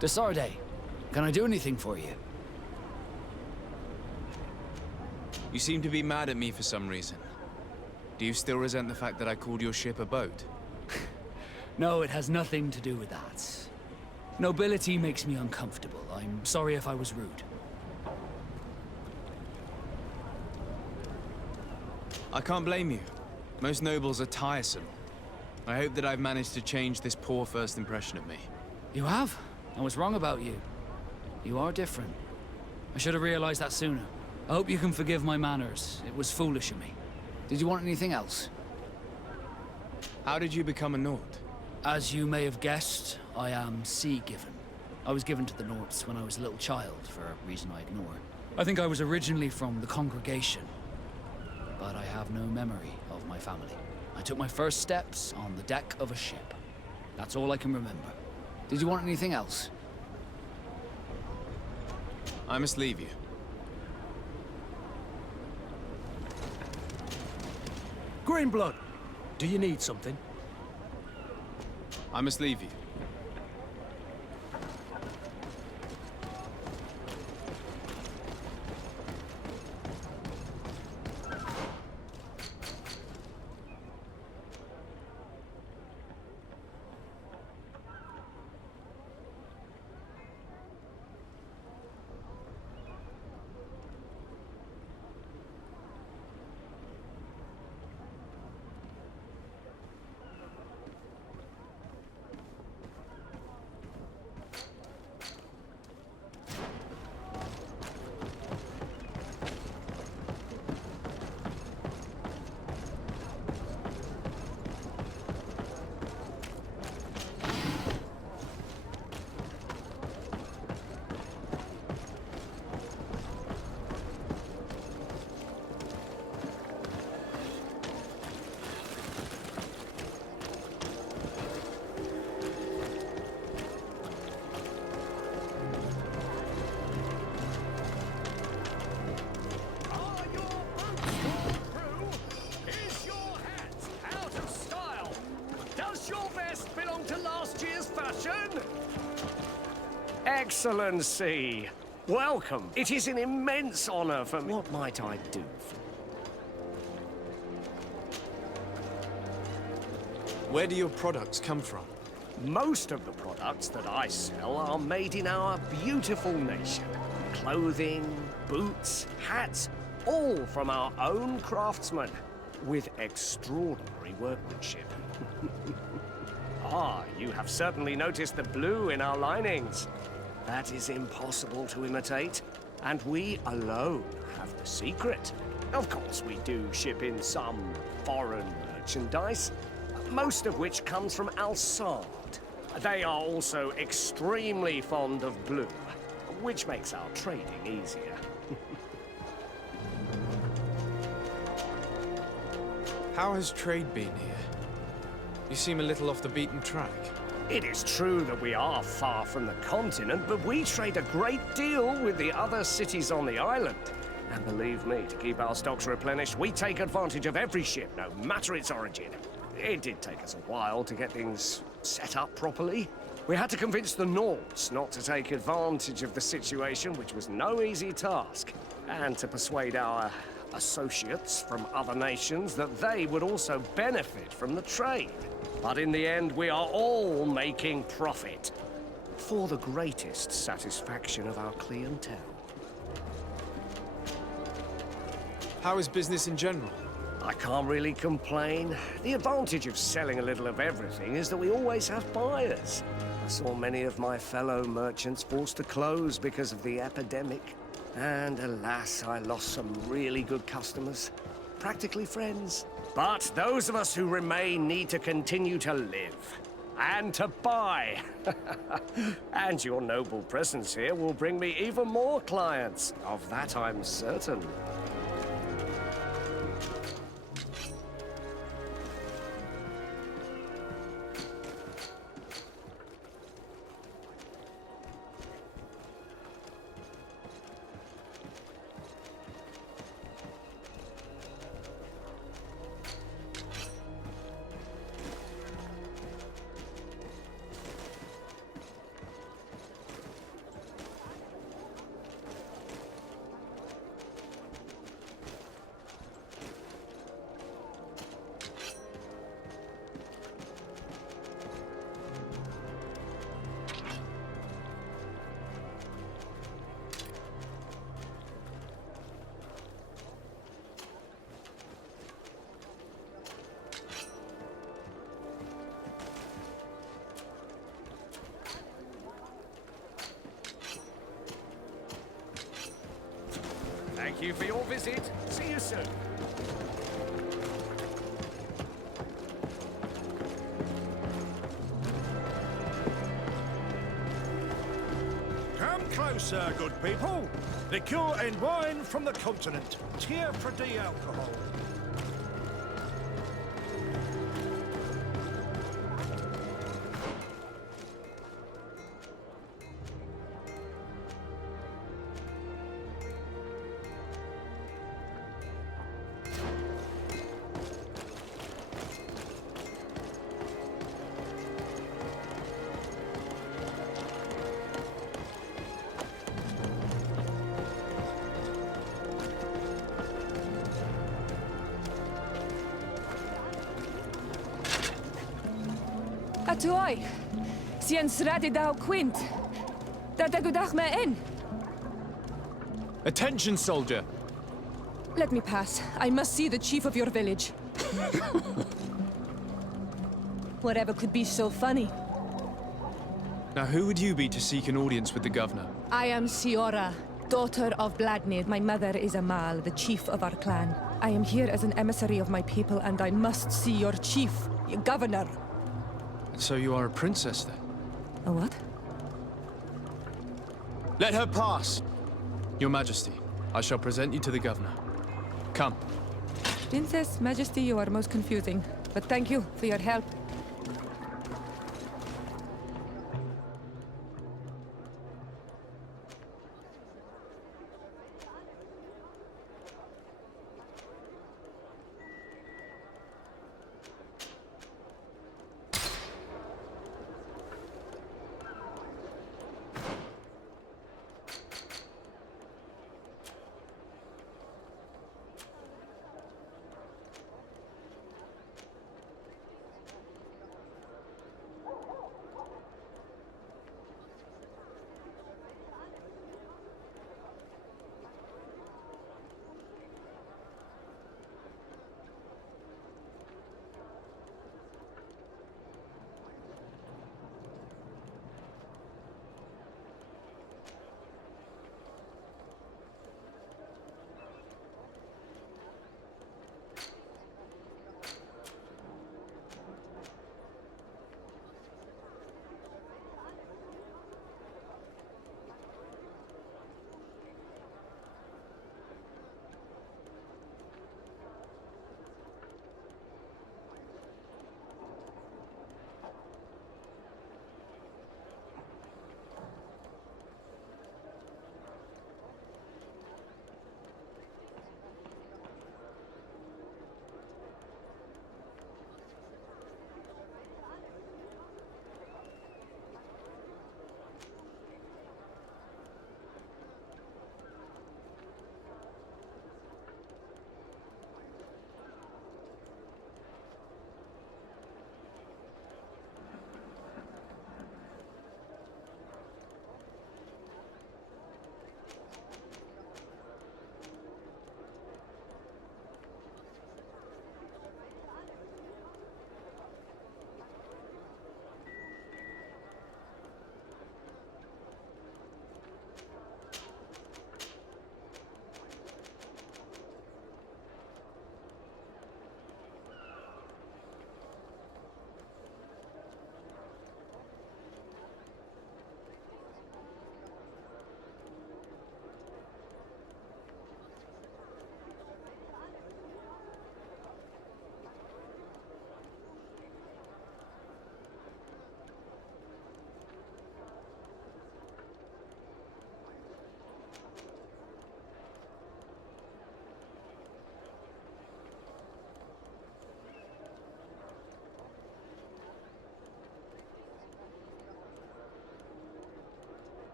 Desarde, can I do anything for you? You seem to be mad at me for some reason. Do you still resent the fact that I called your ship a boat? No, it has nothing to do with that. Nobility makes me uncomfortable. I'm sorry if I was rude. I can't blame you. Most nobles are tiresome. I hope that I've managed to change this poor first impression of me. You have? I was wrong about you. You are different. I should have realized that sooner. I hope you can forgive my manners. It was foolish of me. Did you want anything else? How did you become a Nord? As you may have guessed, I am sea-given. I was given to the Nords when I was a little child, for a reason I ignore. I think I was originally from the congregation, but I have no memory of my family. I took my first steps on the deck of a ship. That's all I can remember. Did you want anything else? I must leave you. Greenblood, do you need something? I must leave you. Excellency, welcome. It is an immense honor for me. What might I do for you? Where do your products come from? Most of the products that I sell are made in our beautiful nation. Clothing, boots, hats, all from our own craftsmen, with extraordinary workmanship. Ah, you have certainly noticed the blue in our linings. That is impossible to imitate, and we alone have the secret. Of course, we do ship in some foreign merchandise, most of which comes from Alsard. They are also extremely fond of blue, which makes our trading easier. How has trade been here? You seem a little off the beaten track. It is true that we are far from the continent, but we trade a great deal with the other cities on the island. And believe me, to keep our stocks replenished, we take advantage of every ship, no matter its origin. It did take us a while to get things set up properly. We had to convince the Nords not to take advantage of the situation, which was no easy task, and to persuade our associates from other nations that they would also benefit from the trade. But in the end, we are all making profit, for the greatest satisfaction of our clientele. How is business in general? I can't really complain. The advantage of selling a little of everything is that we always have buyers. I saw many of my fellow merchants forced to close because of the epidemic. And alas, I lost some really good customers. Practically friends. But those of us who remain need to continue to live. And to buy. And your noble presence here will bring me even more clients. Of that I'm certain. Thank you for your visit. See you soon. Come closer, good people. Liqueur and wine from the continent. Tier for the alcohol. Atuoi, sian sradi dau quint. Da dagudach me in. Attention, soldier! Let me pass. I must see the chief of your village. Whatever could be so funny. Now, who would you be to seek an audience with the governor? I am Siora, daughter of Bladnid. My mother is Amal, the chief of our clan. I am here as an emissary of my people, and I must see your chief, your governor. So you are a princess, then? A what? Let her pass! Your Majesty, I shall present you to the governor. Come. Princess, Majesty, you are most confusing. But thank you for your help.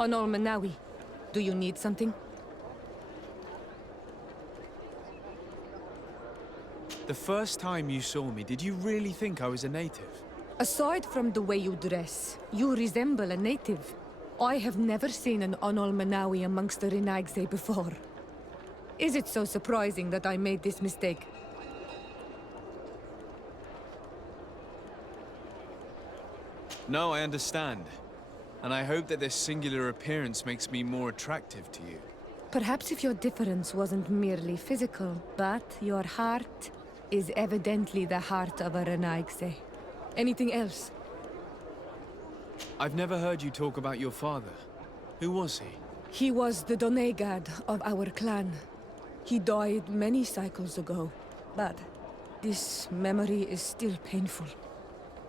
Honor Manawi, do you need something? The first time you saw me, did you really think I was a native? Aside from the way you dress, you resemble a native. I have never seen an Onol Manawi amongst the Renaigse before. Is it so surprising that I made this mistake? No, I understand. And I hope that this singular appearance makes me more attractive to you. Perhaps if your difference wasn't merely physical, but your heart is evidently the heart of a Renaigse. Anything else? I've never heard you talk about your father. Who was he? He was the Donegad of our clan. He died many cycles ago, but this memory is still painful.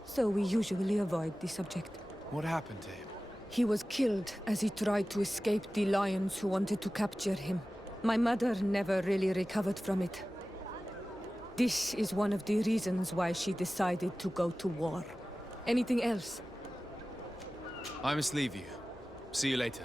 So we usually avoid the subject. What happened to him? He was killed as he tried to escape the lions who wanted to capture him. My mother never really recovered from it. This is one of the reasons why she decided to go to war. Anything else? I must leave you. See you later.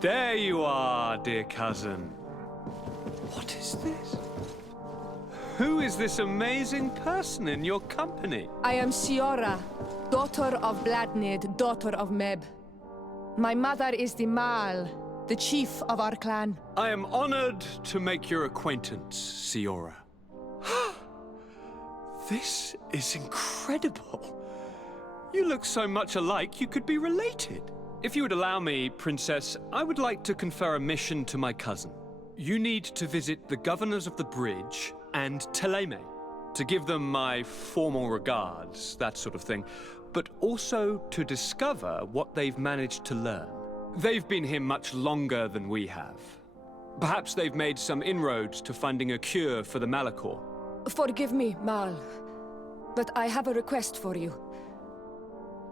There you are, dear cousin. What is this? Who is this amazing person in your company? I am Siora, daughter of Bladnid, daughter of Meb. My mother is the Mal, the chief of our clan. I am honored to make your acquaintance, Siora. This is incredible. You look so much alike you could be related. If you would allow me, Princess, I would like to confer a mission to my cousin. You need to visit the governors of the bridge and Teleme, to give them my formal regards, that sort of thing, but also to discover what they've managed to learn. They've been here much longer than we have. Perhaps they've made some inroads to finding a cure for the Malachor. Forgive me, Mal, but I have a request for you.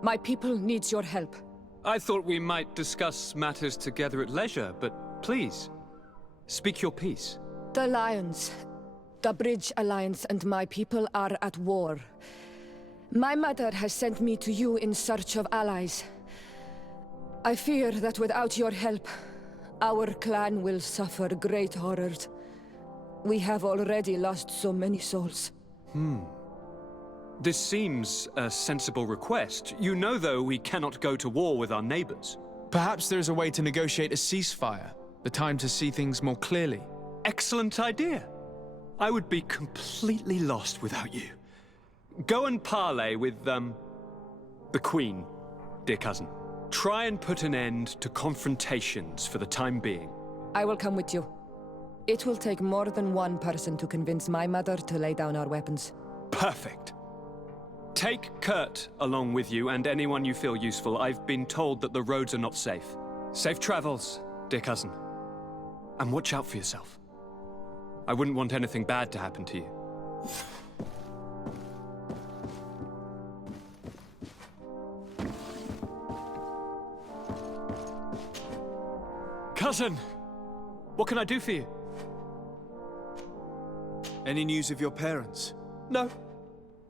My people needs your help. I thought we might discuss matters together at leisure, but please, speak your piece. The Lions, the Bridge Alliance and my people are at war. My mother has sent me to you in search of allies. I fear that without your help, our clan will suffer great horrors. We have already lost so many souls. This seems a sensible request. You know, though, we cannot go to war with our neighbors. Perhaps there is a way to negotiate a ceasefire. The time to see things more clearly. Excellent idea. I would be completely lost without you. Go and parley with, the Queen, dear cousin. Try and put an end to confrontations for the time being. I will come with you. It will take more than one person to convince my mother to lay down our weapons. Perfect. Take Kurt along with you and anyone you feel useful. I've been told that the roads are not safe. Safe travels, dear cousin. And watch out for yourself. I wouldn't want anything bad to happen to you. Cousin! What can I do for you? Any news of your parents? No.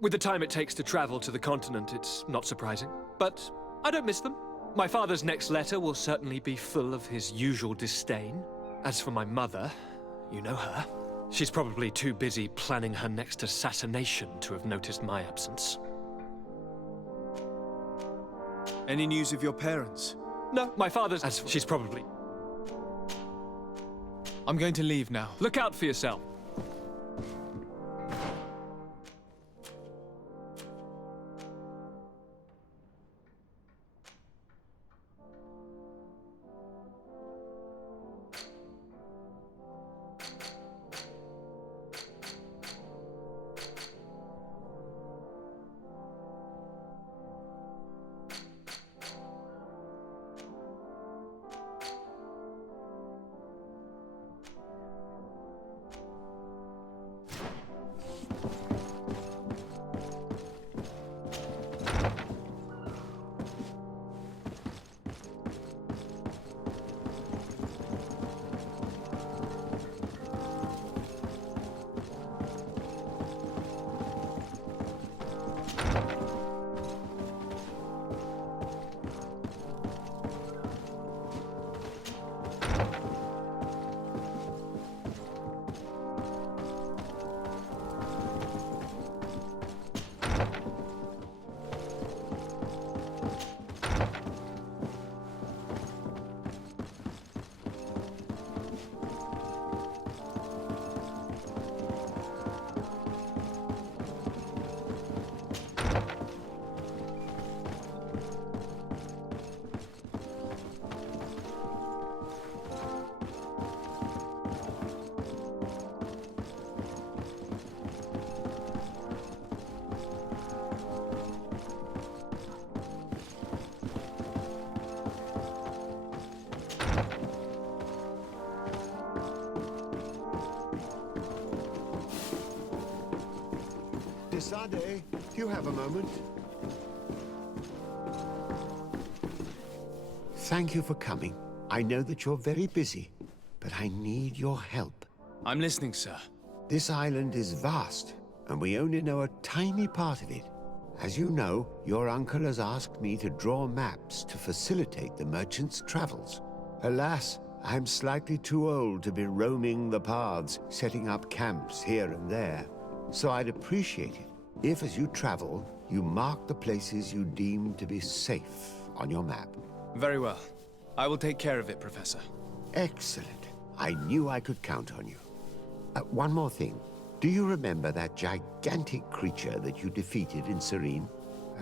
With the time it takes to travel to the continent, it's not surprising. But I don't miss them. My father's next letter will certainly be full of his usual disdain. As for my mother, you know her. She's probably too busy planning her next assassination to have noticed my absence. Any news of your parents? No, my father's... she's probably... I'm going to leave now. Look out for yourself. Desade, do you have a moment? Thank you for coming. I know that you're very busy, but I need your help. I'm listening, sir. This island is vast, and we only know a tiny part of it. As you know, your uncle has asked me to draw maps to facilitate the merchants' travels. Alas, I'm slightly too old to be roaming the paths, setting up camps here and there. So I'd appreciate it if, as you travel, you mark the places you deem to be safe on your map. Very well. I will take care of it, Professor. Excellent. I knew I could count on you. One more thing. Do you remember that gigantic creature that you defeated in Serene?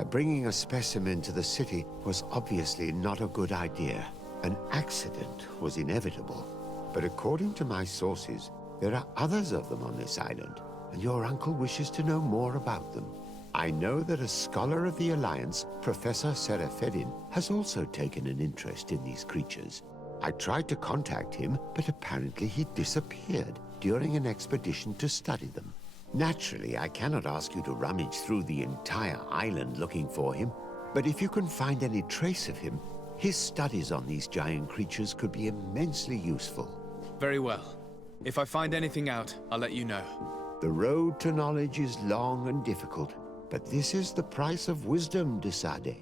Bringing a specimen to the city was obviously not a good idea. An accident was inevitable. But according to my sources, there are others of them on this island, and your uncle wishes to know more about them. I know that a scholar of the Alliance, Professor Serafedin, has also taken an interest in these creatures. I tried to contact him, but apparently he disappeared during an expedition to study them. Naturally, I cannot ask you to rummage through the entire island looking for him, but if you can find any trace of him, his studies on these giant creatures could be immensely useful. Very well. If I find anything out, I'll let you know. The road to knowledge is long and difficult, but this is the price of wisdom, Desade.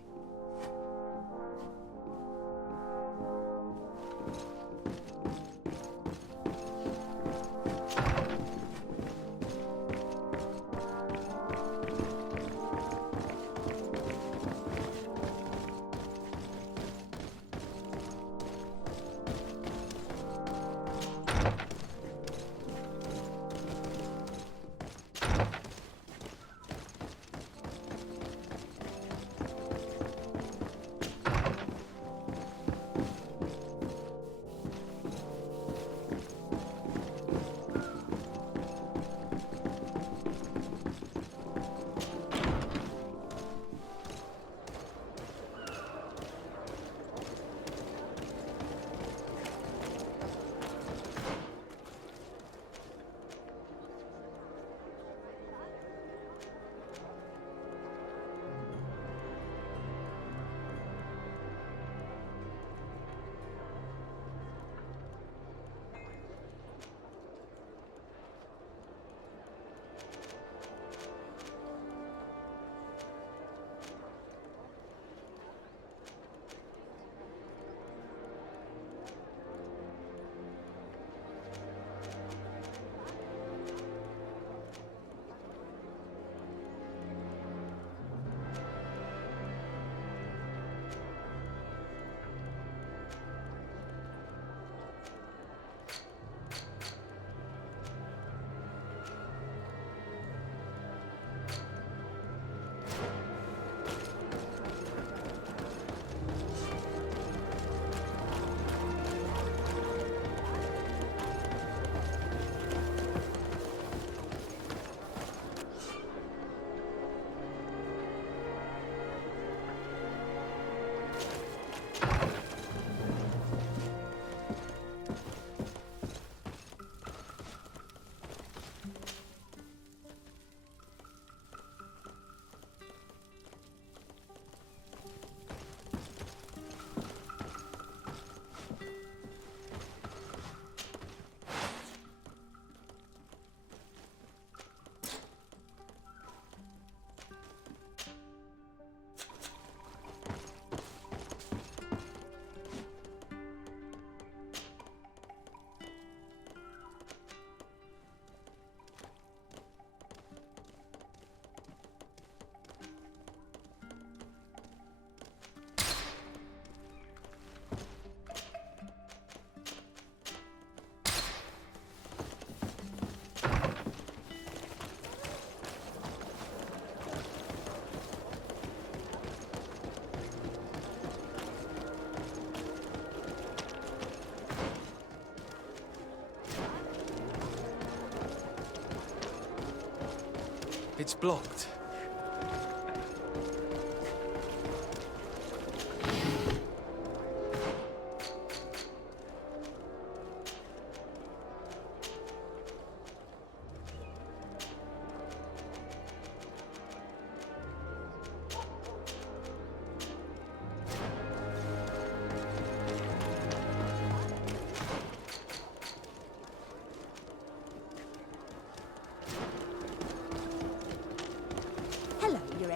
It's blocked.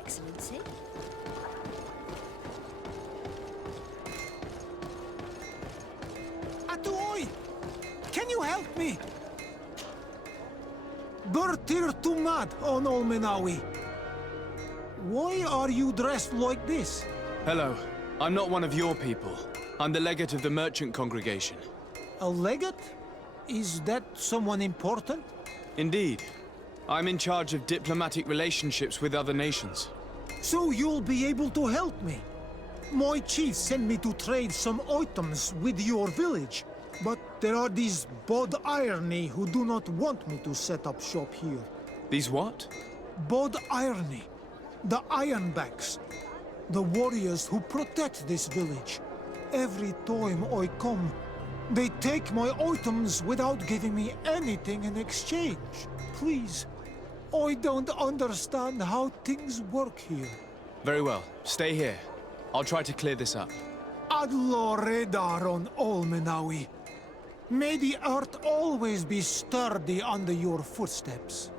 Excellency. Atuoi! Can you help me? Bertir Tumad on Olmenawi. Why are you dressed like this? Hello. I'm not one of your people. I'm the legate of the merchant congregation. A legate? Is that someone important? Indeed. I'm in charge of diplomatic relationships with other nations. So you'll be able to help me. My chief sent me to trade some items with your village. But there are these Bod Irony who do not want me to set up shop here. These what? Bod Irony. The Ironbacks. The warriors who protect this village. Every time I come, they take my items without giving me anything in exchange. Please, I don't understand how things work here. Very well. Stay here. I'll try to clear this up. Adlo Redar on Olmenawi. May the earth always be sturdy under your footsteps.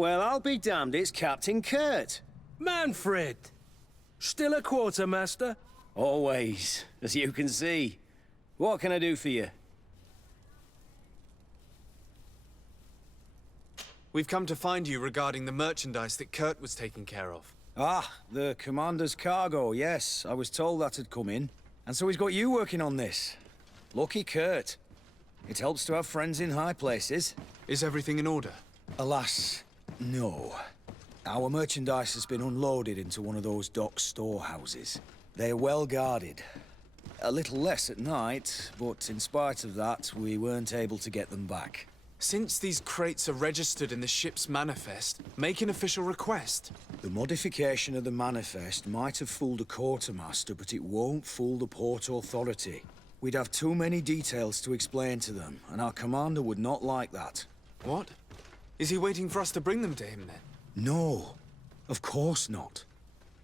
Well, I'll be damned, it's Captain Kurt. Manfred! Still a quartermaster? Always, as you can see. What can I do for you? We've come to find you regarding the merchandise that Kurt was taking care of. Ah, the commander's cargo, yes. I was told that had come in. And so he's got you working on this. Lucky Kurt. It helps to have friends in high places. Is everything in order? Alas, no. Our merchandise has been unloaded into one of those dock storehouses. They're well guarded. A little less at night, but in spite of that, we weren't able to get them back. Since these crates are registered in the ship's manifest, make an official request. The modification of the manifest might have fooled a quartermaster, but it won't fool the Port Authority. We'd have too many details to explain to them, and our commander would not like that. What? Is he waiting for us to bring them to him, then? No, of course not.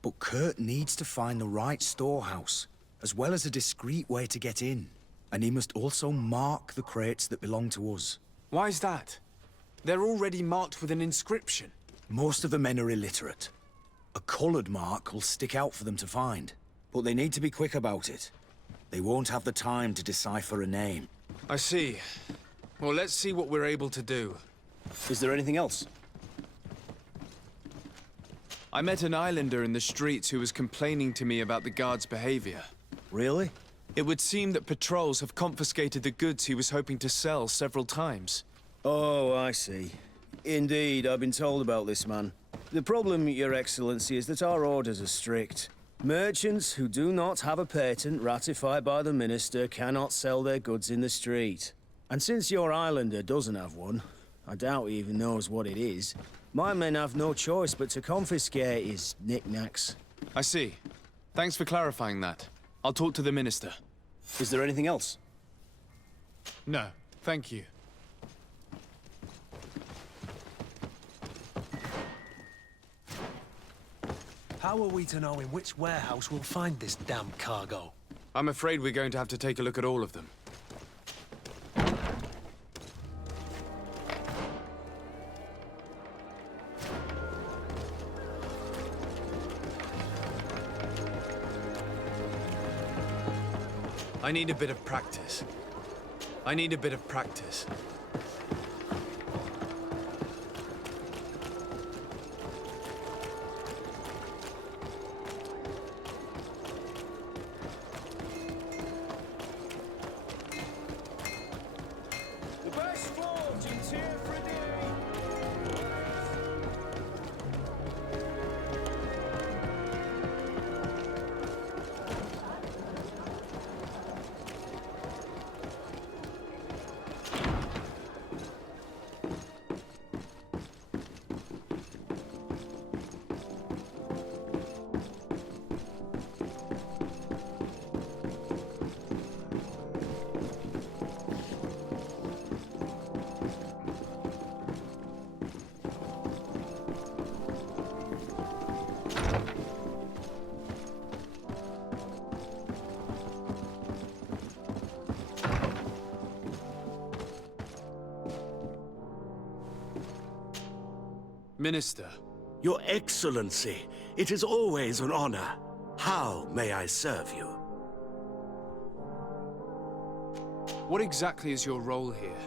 But Kurt needs to find the right storehouse, as well as a discreet way to get in. And he must also mark the crates that belong to us. Why is that? They're already marked with an inscription. Most of the men are illiterate. A colored mark will stick out for them to find, but they need to be quick about it. They won't have the time to decipher a name. I see. Well, let's see what we're able to do. Is there anything else? I met an islander in the streets who was complaining to me about the guard's behavior. Really? It would seem that patrols have confiscated the goods he was hoping to sell several times. Oh, I see. Indeed, I've been told about this man. The problem, Your Excellency, is that our orders are strict. Merchants who do not have a patent ratified by the Minister cannot sell their goods in the street. And since your islander doesn't have one, I doubt he even knows what it is, my men have no choice but to confiscate his knickknacks. I see. Thanks for clarifying that. I'll talk to the Minister. Is there anything else? No, thank you. How are we to know in which warehouse we'll find this damn cargo? I'm afraid we're going to have to take a look at all of them. I need a bit of practice. The best forge in Tier for Minister. Your Excellency, it is always an honor. How may I serve you? What exactly is your role here?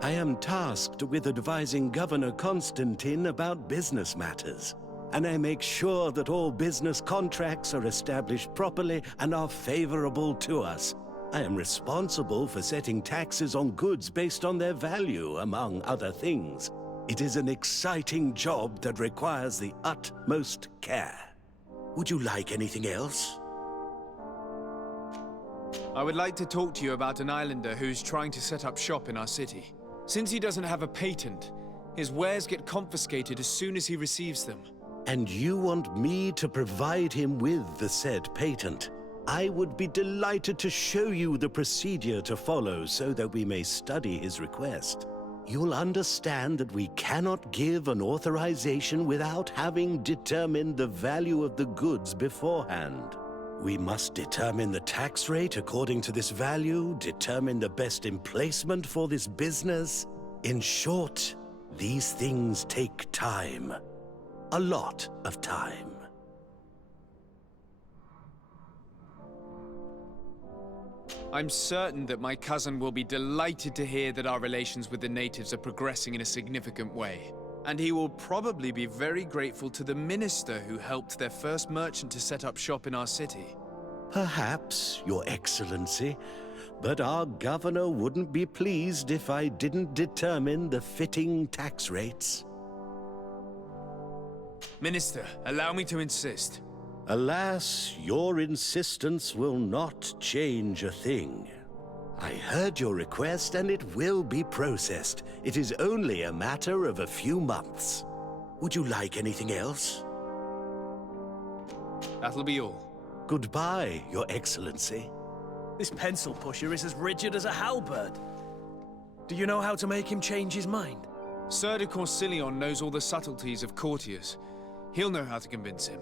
I am tasked with advising Governor Constantine about business matters, and I make sure that all business contracts are established properly and are favorable to us. I am responsible for setting taxes on goods based on their value, among other things. It is an exciting job that requires the utmost care. Would you like anything else? I would like to talk to you about an islander who's trying to set up shop in our city. Since he doesn't have a patent, his wares get confiscated as soon as he receives them. And you want me to provide him with the said patent? I would be delighted to show you the procedure to follow so that we may study his request. You'll understand that we cannot give an authorization without having determined the value of the goods beforehand. We must determine the tax rate according to this value, determine the best emplacement for this business. In short, these things take time. A lot of time. I'm certain that my cousin will be delighted to hear that our relations with the natives are progressing in a significant way. And he will probably be very grateful to the minister who helped their first merchant to set up shop in our city. Perhaps, Your Excellency, but our governor wouldn't be pleased if I didn't determine the fitting tax rates. Minister, allow me to insist. Alas, your insistence will not change a thing. I heard your request and it will be processed. It is only a matter of a few months. Would you like anything else? That'll be all. Goodbye, Your Excellency. This pencil pusher is as rigid as a halberd. Do you know how to make him change his mind? Sir de Corsilion knows all the subtleties of courtiers. He'll know how to convince him.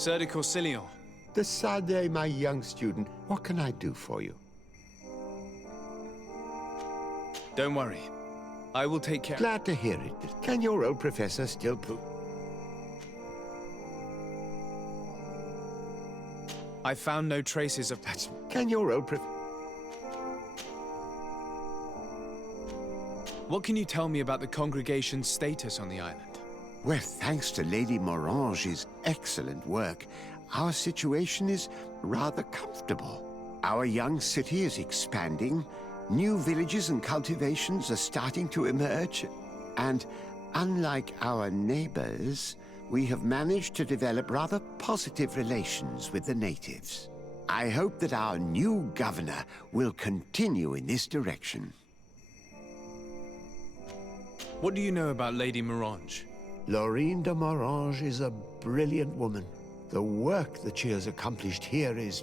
Sir de Corsilion. De Sade, my young student, what can I do for you? Don't worry. I will take care. Glad to hear it. Can your old professor still prove... I found no traces of... Can your old What can you tell me about the congregation's status on the island? Well, thanks to Lady Morange's excellent work, our situation is rather comfortable. Our young city is expanding, new villages and cultivations are starting to emerge, and unlike our neighbors, we have managed to develop rather positive relations with the natives. I hope that our new governor will continue in this direction. What do you know about Lady Morange? Laurine de Morange is a brilliant woman. The work that she has accomplished here is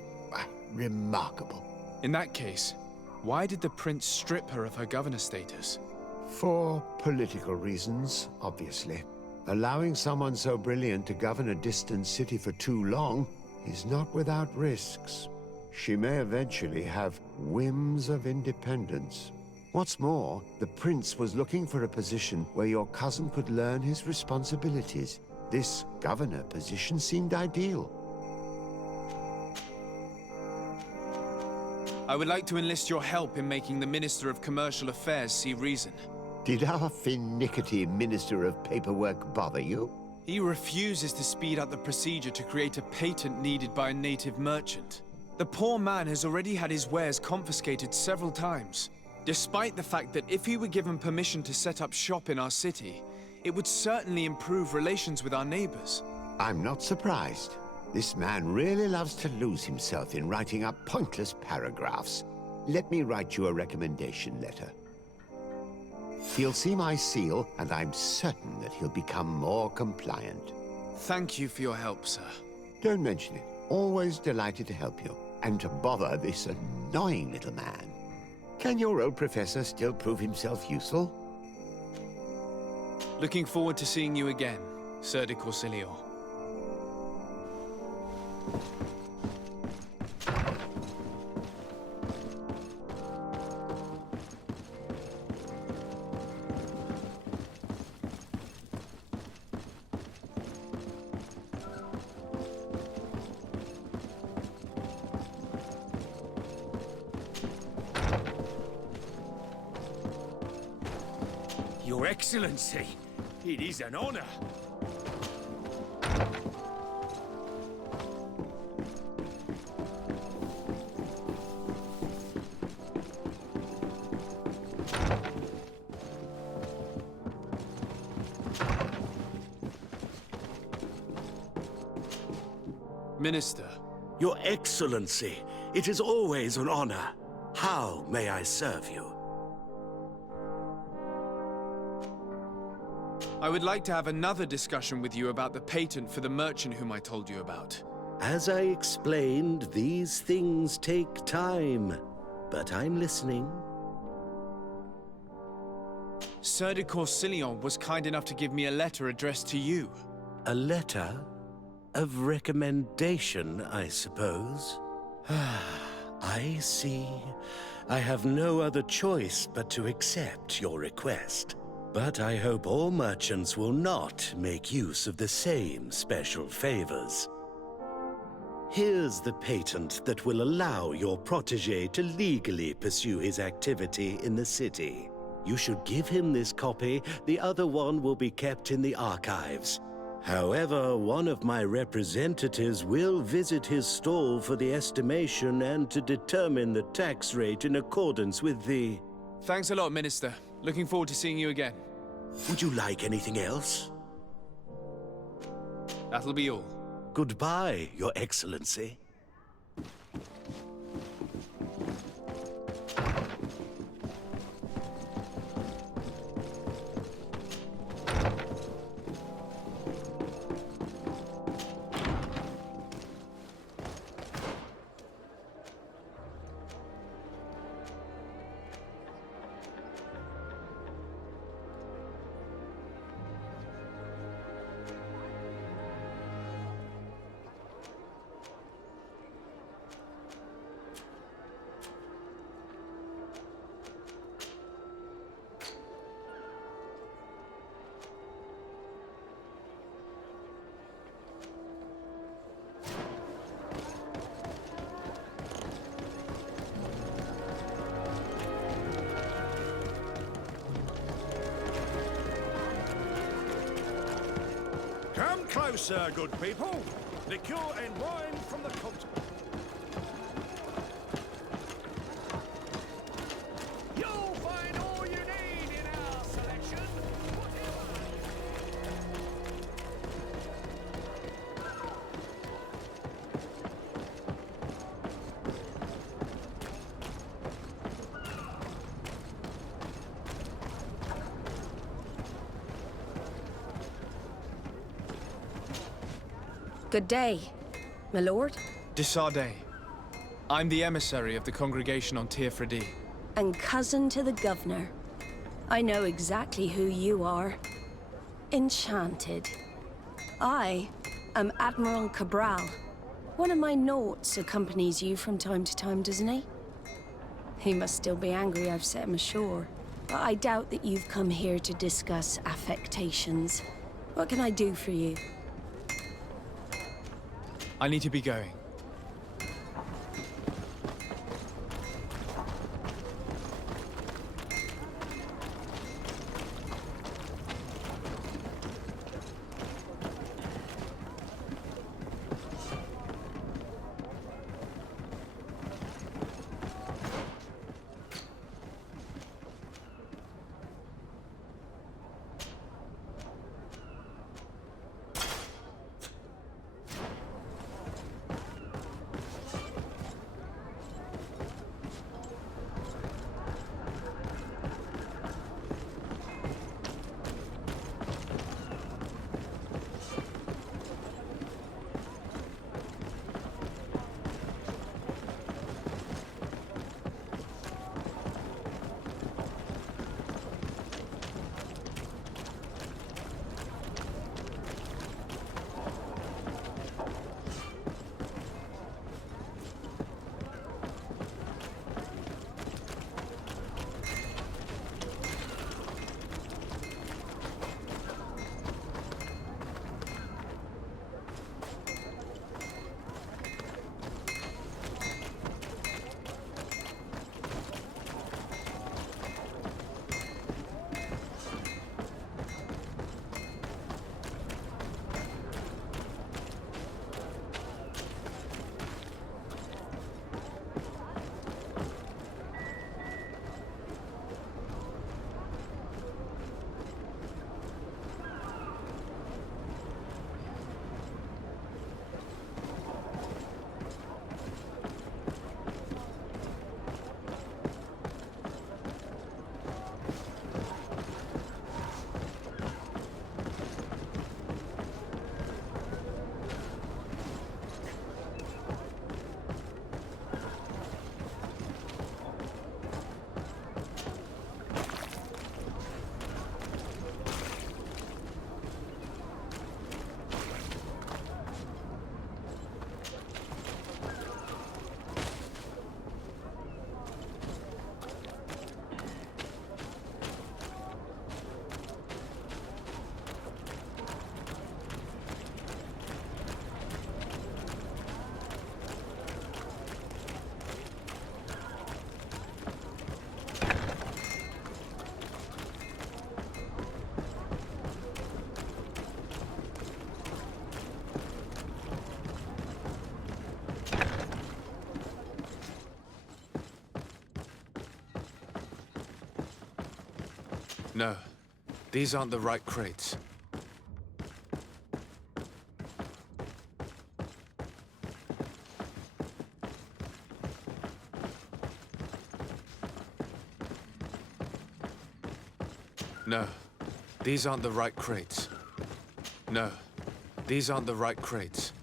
remarkable. In that case, why did the prince strip her of her governor status? For political reasons, obviously. Allowing someone so brilliant to govern a distant city for too long is not without risks. She may eventually have whims of independence. What's more, the prince was looking for a position where your cousin could learn his responsibilities. This governor position seemed ideal. I would like to enlist your help in making the Minister of Commercial Affairs see reason. Did our finicky Minister of Paperwork bother you? He refuses to speed up the procedure to create a patent needed by a native merchant. The poor man has already had his wares confiscated several times, despite the fact that if he were given permission to set up shop in our city, it would certainly improve relations with our neighbors. I'm not surprised. This man really loves to lose himself in writing up pointless paragraphs. Let me write you a recommendation letter. He'll see my seal, and I'm certain that he'll become more compliant. Thank you for your help, sir. Don't mention it. Always delighted to help you, and to bother this annoying little man. Can your old professor still prove himself useful? Looking forward to seeing you again, Sir de Corsilion. Your Excellency, it is an honor. Minister. Your Excellency, it is always an honor. How may I serve you? I would like to have another discussion with you about the patent for the merchant whom I told you about. As I explained, these things take time, but I'm listening. Sir de Corsilion was kind enough to give me a letter addressed to you. A letter? Of recommendation, I suppose? I see. I have no other choice but to accept your request. But I hope all merchants will not make use of the same special favors. Here's the patent that will allow your protege to legally pursue his activity in the city. You should give him this copy. The other one will be kept in the archives. However, one of my representatives will visit his stall for the estimation and to determine the tax rate in accordance with the... Thanks a lot, Minister. Looking forward to seeing you again. Would you like anything else? That'll be all. Goodbye, Your Excellency. closer, good people. Liquor and wine from the continent. You'll find all you need in our selection. Good day, my lord. Desardet. I'm the emissary of the congregation on Tir Fredi. And cousin to the governor. I know exactly who you are. Enchanted. I am Admiral Cabral. One of my Naughts accompanies you from time to time, doesn't he? He must still be angry I've set him ashore. But I doubt that you've come here to discuss affectations. What can I do for you? I need to be going. No, these aren't the right crates. No, these aren't the right crates. No, these aren't the right crates.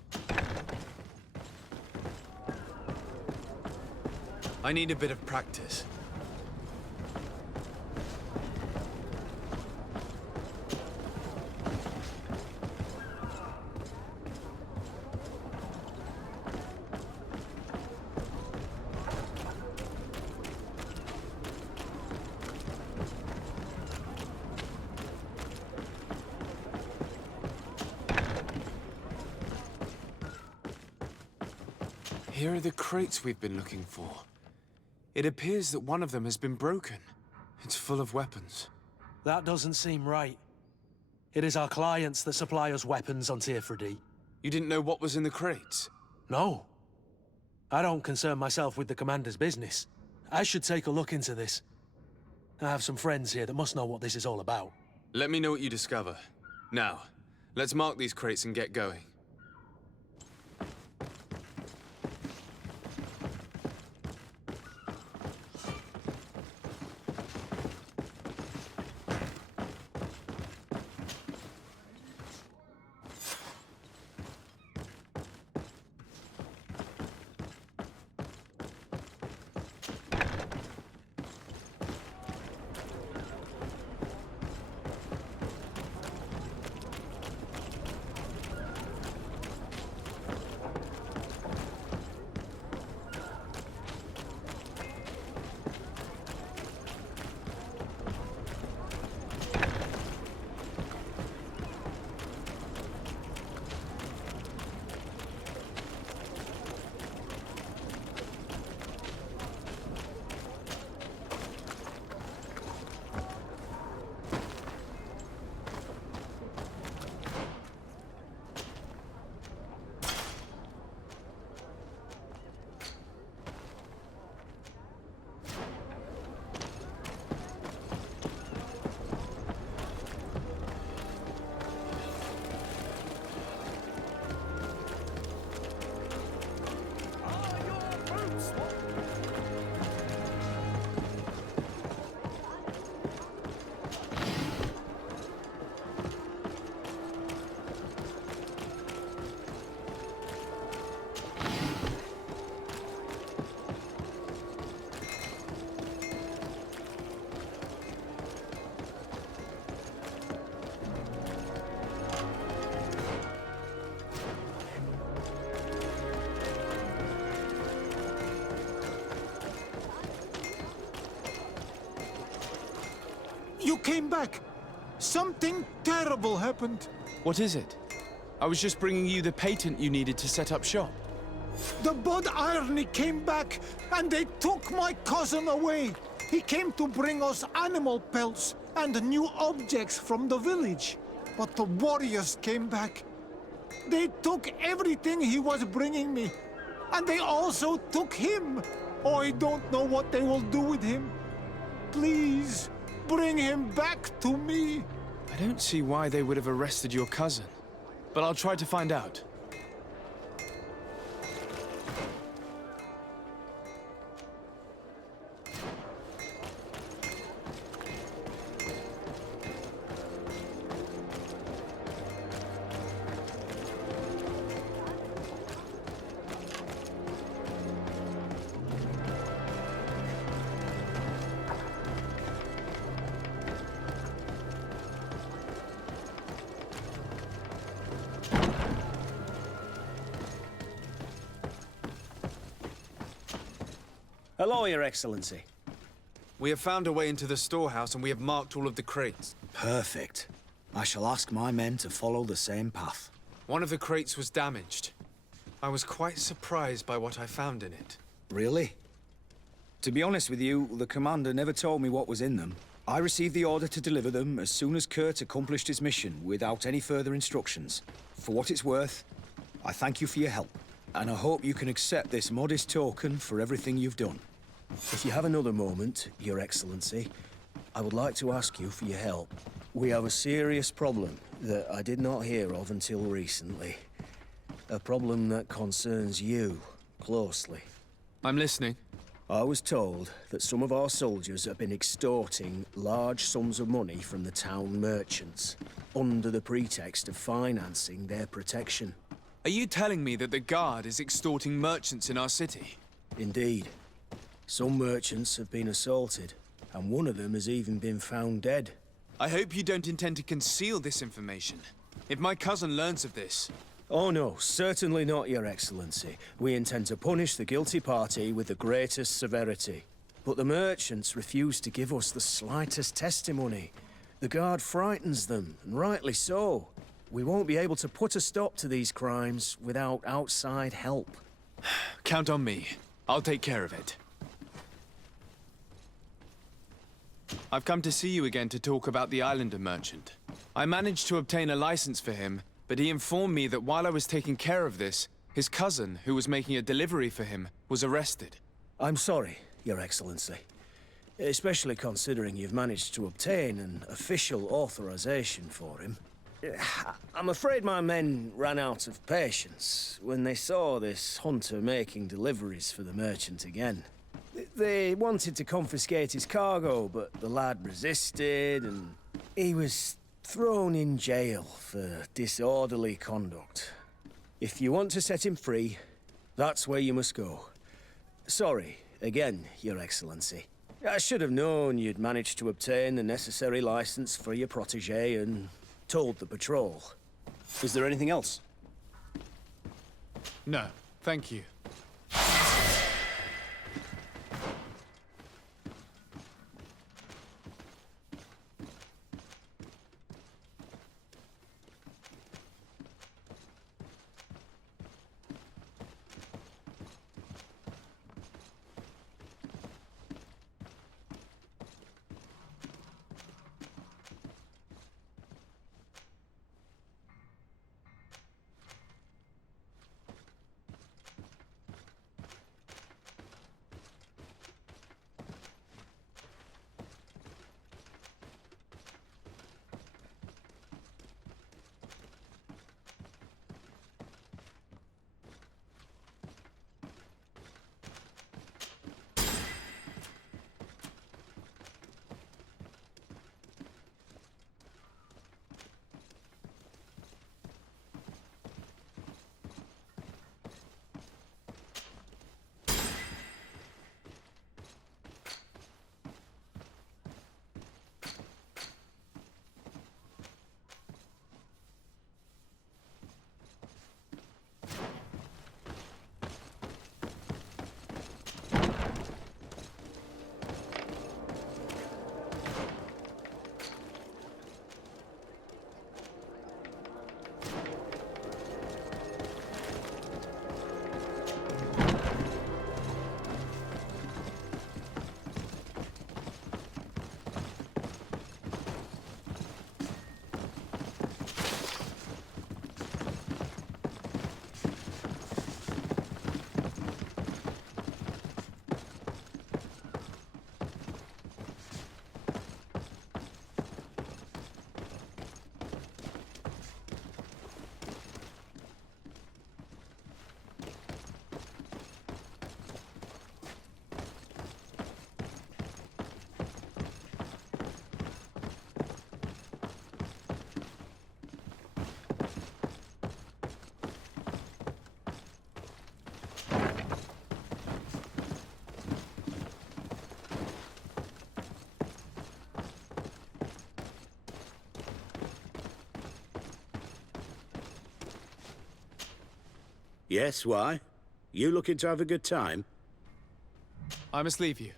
I need a bit of practice. Here are the crates we've been looking for. It appears that one of them has been broken. It's full of weapons. That doesn't seem right. It is our clients that supply us weapons on Tier 3D. You didn't know what was in the crates? No. I don't concern myself with the commander's business. I should take a look into this. I have some friends here that must know what this is all about. Let me know what you discover. Now, let's mark these crates and get going. You came back! Something terrible happened. What is it? I was just bringing you the patent you needed to set up shop. The Bud Irony came back, and they took my cousin away. He came to bring us animal pelts and new objects from the village. But the warriors came back. They took everything he was bringing me. And they also took him. Oh, I don't know what they will do with him. Please, bring him back to me. I don't see why they would have arrested your cousin, but I'll try to find out. Hello, Your Excellency. We have found a way into the storehouse and we have marked all of the crates. Perfect. I shall ask my men to follow the same path. One of the crates was damaged. I was quite surprised by what I found in it. Really? To be honest with you, the commander never told me what was in them. I received the order to deliver them as soon as Kurt accomplished his mission without any further instructions. For what it's worth, I thank you for your help. And I hope you can accept this modest token for everything you've done. If you have another moment, Your Excellency, I would like to ask you for your help. We have a serious problem that I did not hear of until recently. A problem that concerns you closely. I'm listening. I was told that some of our soldiers have been extorting large sums of money from the town merchants, under the pretext of financing their protection. Are you telling me that the Guard is extorting merchants in our city? Indeed. Some merchants have been assaulted, and one of them has even been found dead. I hope you don't intend to conceal this information. If my cousin learns of this... Oh no, certainly not, Your Excellency. We intend to punish the guilty party with the greatest severity. But the merchants refuse to give us the slightest testimony. The Guard frightens them, and rightly so. We won't be able to put a stop to these crimes without outside help. Count on me. I'll take care of it. I've come to see you again to talk about the Islander merchant. I managed to obtain a license for him, but he informed me that while I was taking care of this, his cousin, who was making a delivery for him, was arrested. I'm sorry, Your Excellency. Especially considering you've managed to obtain an official authorization for him. I'm afraid my men ran out of patience when they saw this hunter making deliveries for the merchant again. They wanted to confiscate his cargo, but the lad resisted, and he was thrown in jail for disorderly conduct. If you want to set him free, that's where you must go. Sorry, again, Your Excellency. I should have known you'd managed to obtain the necessary license for your protégé and told the patrol. Is there anything else? No, thank you. Yes, why? You looking to have a good time? I must leave you.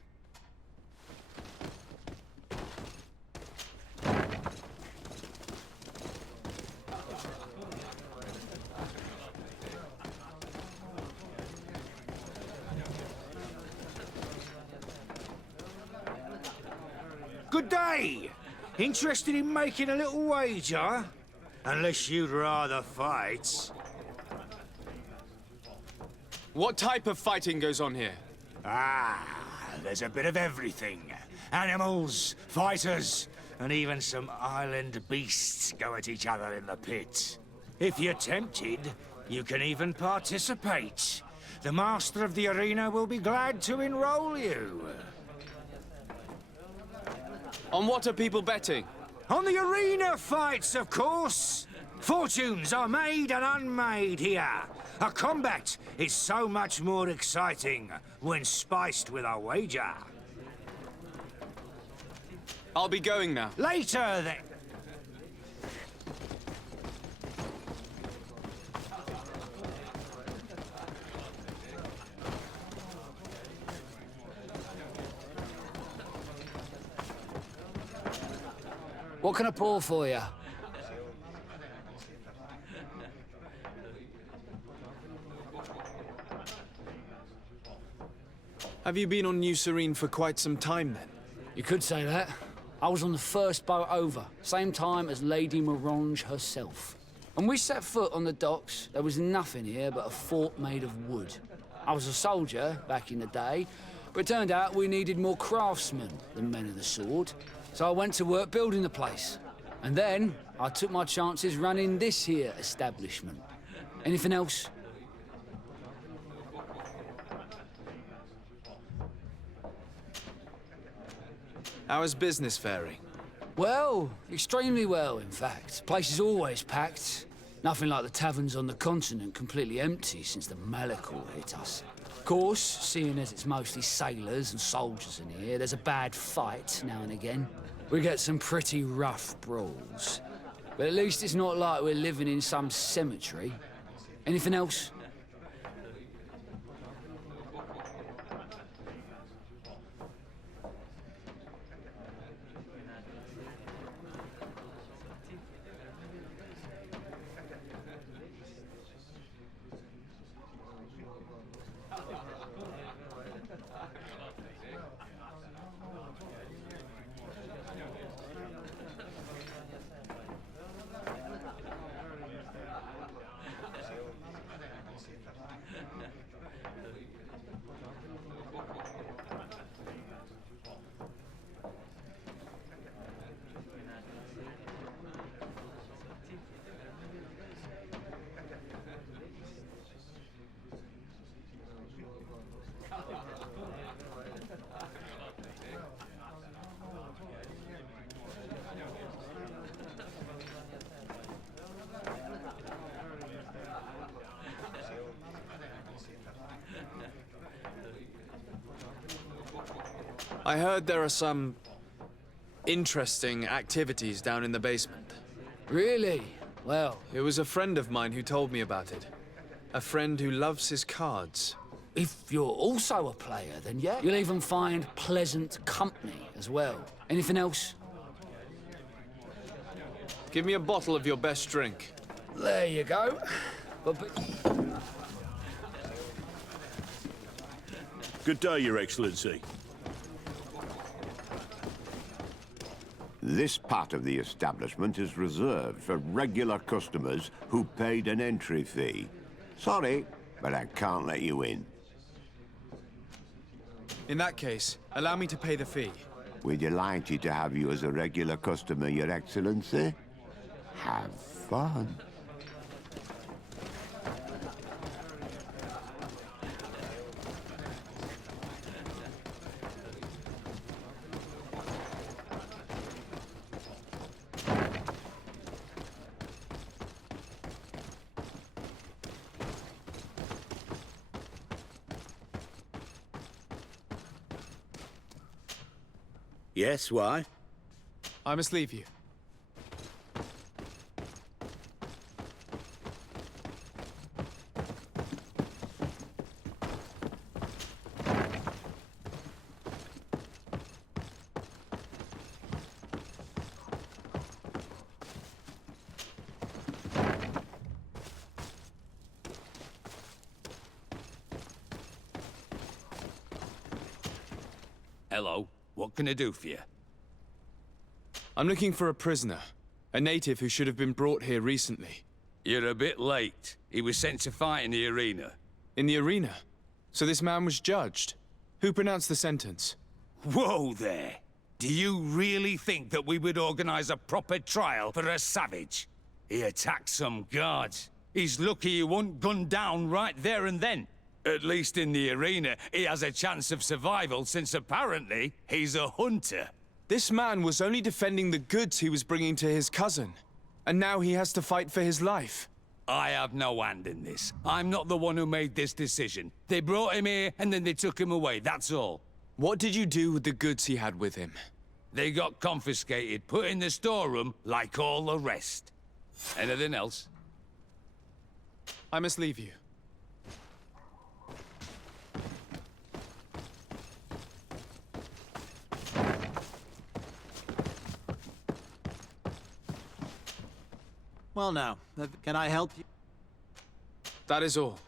Good day! Interested in making a little wager? Unless you'd rather fight. What type of fighting goes on here? There's a bit of everything. Animals, fighters, and even some island beasts go at each other in the pit. If you're tempted, you can even participate. The master of the arena will be glad to enroll you. On what are people betting? On the arena fights, of course. Fortunes are made and unmade here. A combat is so much more exciting when spiced with a wager. I'll be going now. Later, then. What can I pour for you? Have you been on New Serene for quite some time then? You could say that. I was on the first boat over, same time as Lady Morange herself. When we set foot on the docks, there was nothing here but a fort made of wood. I was a soldier back in the day, but it turned out we needed more craftsmen than men of the sword. So I went to work building the place. And then I took my chances running this here establishment. Anything else? How is business faring? Well, extremely well, in fact. Place is always packed. Nothing like the taverns on the continent completely empty since the Malachor hit us. Of course, seeing as it's mostly sailors and soldiers in here, there's a bad fight now and again. We get some pretty rough brawls. But at least it's not like we're living in some cemetery. Anything else? I heard there are some interesting activities down in the basement. Really? Well, It was a friend of mine who told me about it. A friend who loves his cards. if you're also a player, then yeah. You'll even find pleasant company as well. Anything else? Give me a bottle of your best drink. There you go. Good day, Your Excellency. This part of the establishment is reserved for regular customers who paid an entry fee. Sorry, but I can't let you in. In that case, allow me to pay the fee. We're delighted to have you as a regular customer, Your Excellency. Have fun. Yes, why? I must leave you. Hello. What can I do for you? I'm looking for a prisoner. A native who should have been brought here recently. You're a bit late. He was sent to fight in the arena. In the arena? So this man was judged? Who pronounced the sentence? Whoa there! Do you really think that we would organize a proper trial for a savage? He attacked some guards. He's lucky he wasn't gunned down right there and then. At least in the arena, he has a chance of survival since apparently he's a hunter. This man was only defending the goods he was bringing to his cousin. And now he has to fight for his life. I have no hand in this. I'm not the one who made this decision. They brought him here and then they took him away, that's all. What did you do with the goods he had with him? They got confiscated, put in the storeroom like all the rest. Anything else? I must leave you. Well now, can I help you? That is all.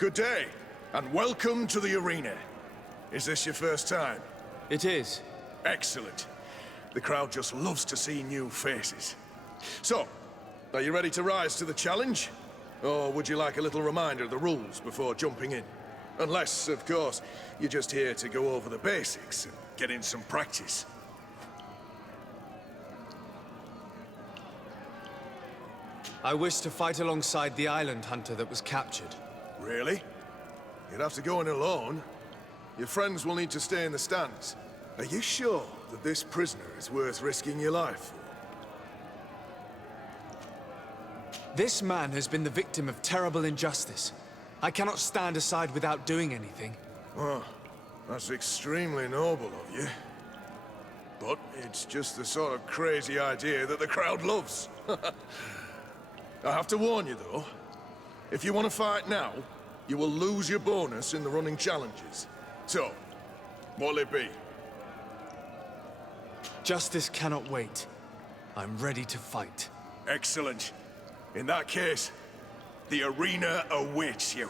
Good day, and welcome to the arena. Is this your first time? It is. Excellent. The crowd just loves to see new faces. So, are you ready to rise to the challenge? Or would you like a little reminder of the rules before jumping in? Unless, of course, you're just here to go over the basics and get in some practice. I wish to fight alongside the island hunter that was captured. Really? You'd have to go in alone. Your friends will need to stay in the stands. Are you sure that this prisoner is worth risking your life for? This man has been the victim of terrible injustice. I cannot stand aside without doing anything. Oh, that's extremely noble of you. But it's just the sort of crazy idea that the crowd loves. I have to warn you, though. If you want to fight now, you will lose your bonus in the running challenges. So, what'll it be? Justice cannot wait. I'm ready to fight. Excellent. In that case, the arena awaits you.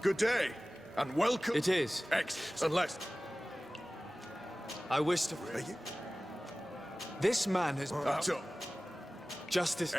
Good day, and welcome. It is. Unless... I wish to... Are you... This man has... So... Justice...